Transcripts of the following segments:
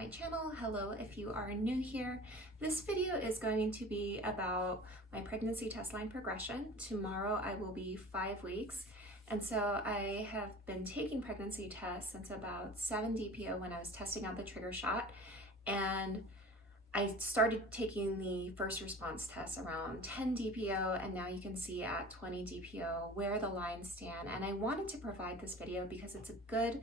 my channel. Hello if you are new here. This video is going to be about my pregnancy test line progression. Tomorrow I will be 5 weeks, and so I have been taking pregnancy tests since about 7 DPO when I was testing out the trigger shot, and I started taking the first response tests around 10 DPO, and now you can see at 20 DPO where the lines stand. And I wanted to provide this video because it's a good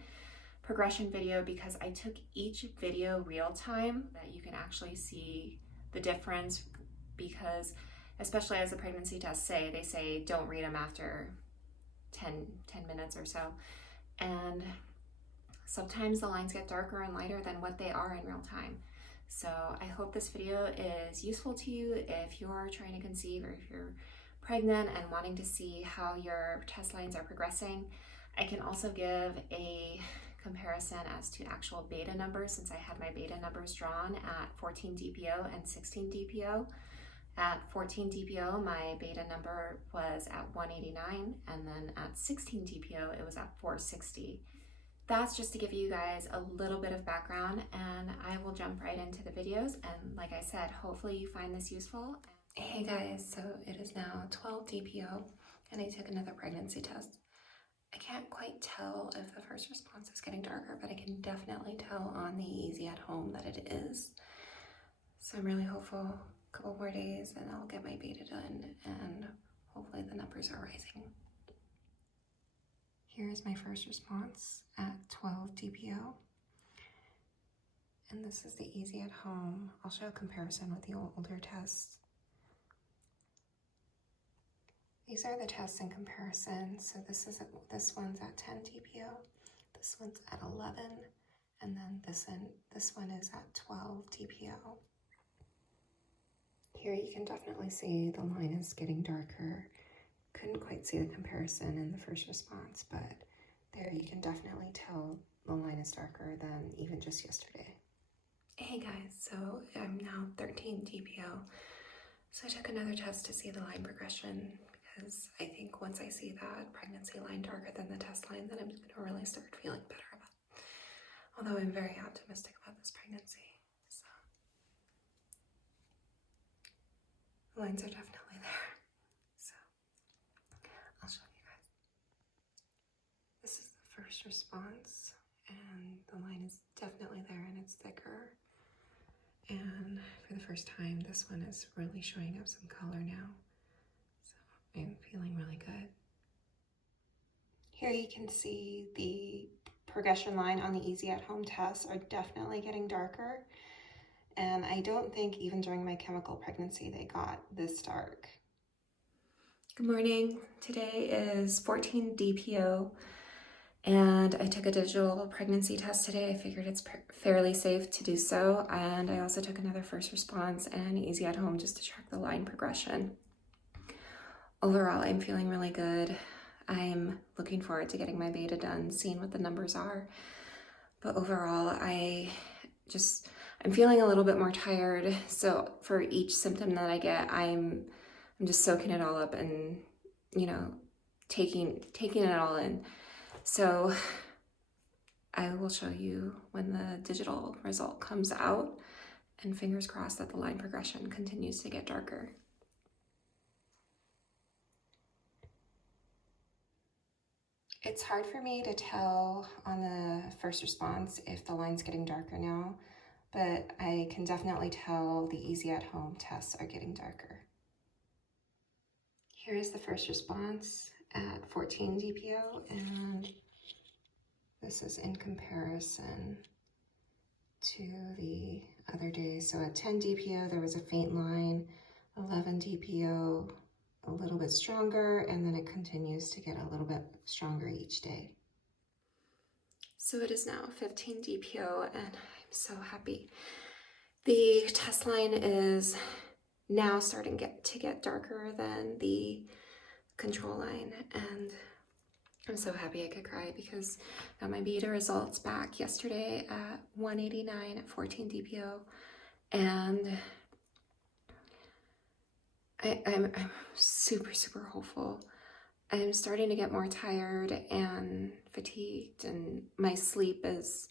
progression video, because I took each video real time, that you can actually see the difference, because especially as the pregnancy tests say, they say don't read them after 10 minutes or so. And sometimes the lines get darker and lighter than what they are in real time. So I hope this video is useful to you if you're trying to conceive or if you're pregnant and wanting to see how your test lines are progressing. I can also give a comparison as to actual beta numbers, since I had my beta numbers drawn at 14 DPO and 16 DPO. At 14 DPO, my beta number was at 189, and then at 16 DPO, it was at 460. That's just to give you guys a little bit of background, and I will jump right into the videos. And like I said, hopefully you find this useful. Hey guys, so it is now 12 DPO, and I took another pregnancy test. I can't quite tell if the first response is getting darker, but I can definitely tell on the easy at home that it is. So I'm really hopeful. A couple more days and I'll get my beta done, and hopefully the numbers are rising. Here's my first response at 12 DPO. And this is the easy at home. I'll show a comparison with the older tests. These are the tests in comparison. So this one's at 10 DPO, this one's at 11, and then this one is at 12 DPO. Here you can definitely see the line is getting darker. Couldn't quite see the comparison in the first response, but there you can definitely tell the line is darker than even just yesterday. Hey guys, so I'm now 13 DPO. So I took another test to see the line progression, because I think once I see that pregnancy line darker than the test line, then I'm going to really start feeling better about it. Although I'm very optimistic about this pregnancy. So the lines are definitely there. So I'll show you guys. This is the first response, and the line is definitely there and it's thicker. And for the first time, this one is really showing up some color now. I'm feeling really good. Here you can see the progression line on the easy at home tests are definitely getting darker. And I don't think even during my chemical pregnancy they got this dark. Good morning. Today is 14 DPO, and I took a digital pregnancy test today. I figured it's fairly safe to do so. And I also took another first response and easy at home just to track the line progression. Overall, I'm feeling really good. I'm looking forward to getting my beta done, seeing what the numbers are. But overall, I'm feeling a little bit more tired. So for each symptom that I get, I'm just soaking it all up and, taking it all in. So I will show you when the digital result comes out, and fingers crossed that the line progression continues to get darker. It's hard for me to tell on the first response if the line's getting darker now, but I can definitely tell the easy at home tests are getting darker. Here's the first response at 14 DPO, and this is in comparison to the other days. So at 10 DPO, there was a faint line, 11 DPO, a little bit stronger, and then it continues to get a little bit stronger each day. So it is now 15 DPO, and I'm so happy. The test line is now starting to get darker than the control line, and I'm so happy I could cry, because I got my beta results back yesterday at 189 at 14 DPO, and I'm super, super hopeful. I'm starting to get more tired and fatigued, and my sleep is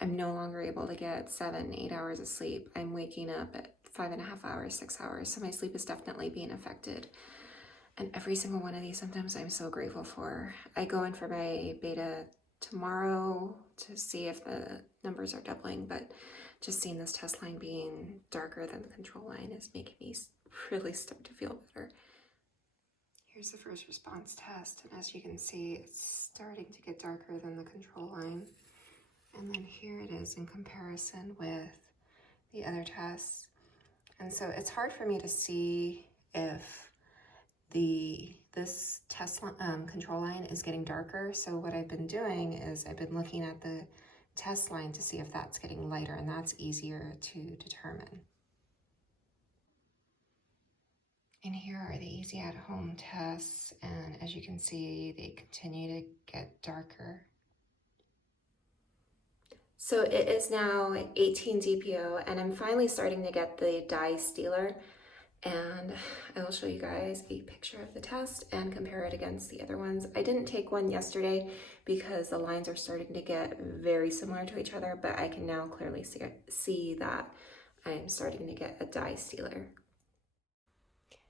I'm no longer able to get 7-8 hours of sleep. I'm waking up at 5.5 hours, 6 hours. So my sleep is definitely being affected. And every single one of these symptoms I'm so grateful for. I go in for my beta tomorrow to see if the numbers are doubling, but just seeing this test line being darker than the control line is making me really start to feel better. Here's the first response test, and as you can see, it's starting to get darker than the control line. And then here it is in comparison with the other tests. And so it's hard for me to see if this test control line is getting darker. So what I've been doing is I've been looking at the test line to see if that's getting lighter, and that's easier to determine. And here are the easy at home tests, and as you can see, they continue to get darker. So it is now 18 DPO, and I'm finally starting to get the dye stealer. And I will show you guys a picture of the test and compare it against the other ones. I didn't take one yesterday because the lines are starting to get very similar to each other, but I can now clearly see that I'm starting to get a dye stealer.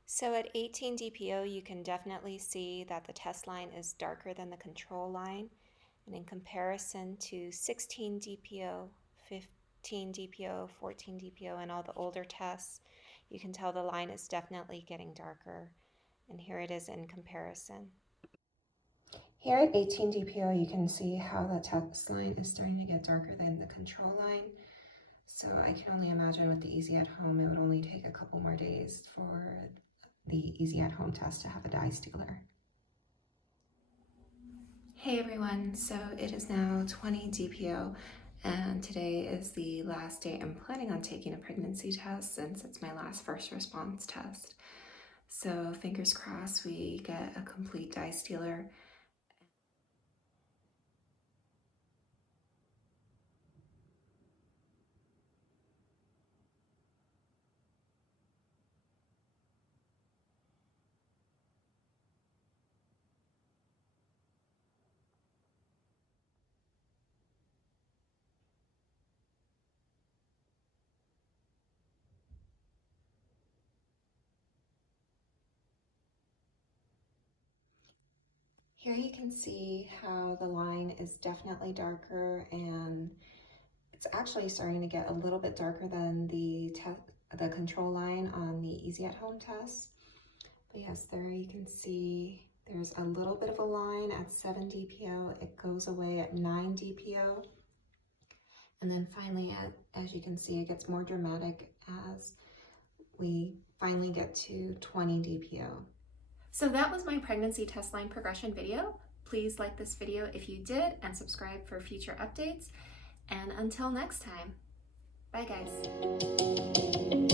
So at 18 DPO, you can definitely see that the test line is darker than the control line. And in comparison to 16 DPO, 15 DPO, 14 DPO, and all the older tests, you can tell the line is definitely getting darker, and here it is in comparison. Here at 18 DPO, you can see how the test line is starting to get darker than the control line. So I can only imagine with the Easy at Home, it would only take a couple more days for the Easy at Home test to have a dye stealer. Hey everyone, so it is now 20 DPO. And today is the last day I'm planning on taking a pregnancy test since it's my last first response test. So fingers crossed we get a complete dye stealer. Here you can see how the line is definitely darker, and it's actually starting to get a little bit darker than the control line on the Easy at Home test. But yes, there you can see there's a little bit of a line at 7 DPO. It goes away at 9 DPO. And then finally, as you can see, it gets more dramatic as we finally get to 20 DPO. So that was my pregnancy test line progression video. Please like this video if you did and subscribe for future updates. And until next time, bye guys.